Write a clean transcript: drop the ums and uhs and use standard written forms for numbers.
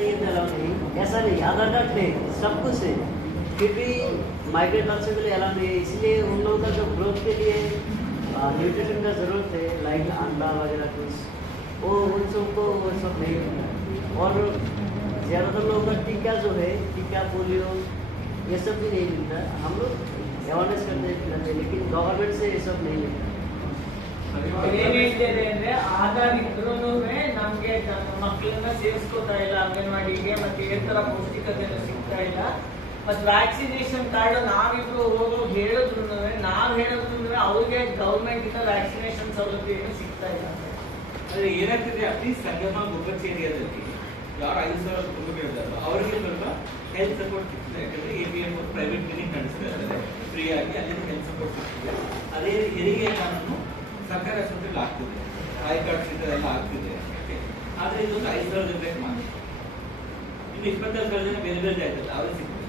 चाहिए था अलाउ नहीं, ऐसा नहीं, आधार कार्ड नहीं, सब कुछ है, फिर भी माइग्रेट पर्सन के लिए अलाउ नहीं है। इसलिए उन लोगों का जो ग्रोथ के लिए न्यूट्रिशन का ज़रूरत है, लाइक अंडा वगैरह कुछ, वो उन सबको वो सब नहीं मिलता। और ज़्यादातर लोगों का टीका जो है, टीका पोलियो ये सब भी नहीं मिलता। हम लोग अवेयरनेस करते हैं, लेकिन गवर्नमेंट से ये सब नहीं मिलता। ಏನ್ ಹೇಳ್ತಿದೆ ಅಂದ್ರೆ ಆಧಾರ್ ಇದ್ರೂ ನಮ್ಗೆ ಮಕ್ಕಳನ್ನ ಸೇರಿಸ್ಕೋತಾ ಇಲ್ಲ ಅಂಗನವಾಡಿಗೆ, ಮತ್ತೆ ಈ ತರ ಪೌಷ್ಟಿಕತೆಯನ್ನು ಸಿಗ್ತಾ ಇಲ್ಲ. ಮತ್ತೆ ವ್ಯಾಕ್ಸಿನೇಷನ್ ಕಾರ್ಡ್ ನಾವಿಬ್ರು ಹೋಗೋ ಹೇಳಿದ್ರು ಅವ್ರಿಗೆ ಗವರ್ಮೆಂಟ್ ಇಂದ ವ್ಯಾಕ್ಸಿನೇಷನ್ ಸೌಲಭ್ಯ ಏನು ಸಿಗ್ತಾ ಇಲ್ಲ. ಅದೇ ಏನಾಗ್ತಿದೆ, ಅಟ್ಲೀಸ್ಟ್ ಸಂಗಮ ಗುಬ್ಬಚ್ಚಿ ಏರಿಯಾದಲ್ಲಿ ಯಾರು 5,000 ಕುಟುಂಬ ಇರ್ತಾರೋ ಅವರಿಗೆ ಸ್ವಲ್ಪ ಹೆಲ್ತ್ ಸಪೋರ್ಟ್ ಸಿಗ್ತದೆ. ಯಾಕಂದ್ರೆ ABM ಪ್ರೈವೇಟ್ ಕ್ಲಿನಿಕ್ ನಡೆಸ್ತಾ ಇದ್ದಾರೆ ಫ್ರೀ ಆಗಿ, ಅಲ್ಲಿಂದ ಹೆಲ್ತ್ ಸಪೋರ್ಟ್ ಸಿಗ್ತದೆ. ಅದೇ ಹೆರಿಗೆ ಕಾನೂನು ಸರ್ಕಾರಿ ಆಸ್ಪತ್ರೆಯಲ್ಲಿ ಆಗ್ತಿದೆ, ಆಯ್ ಕಾರ್ಡ್ ಎಲ್ಲ ಆಗ್ತಿದೆ. ಆದ್ರೆ ಇದೊಂದು 5,000 ಜನರಿಗೆ ಮಾತ್ರ, ಇನ್ನು 26,000 ಜನ ಬೇರೆ ಬೇರೆ ಜಾಗದಲ್ಲಿ ಅವ್ರಿಗೆ ಸಿಗ್ತದೆ.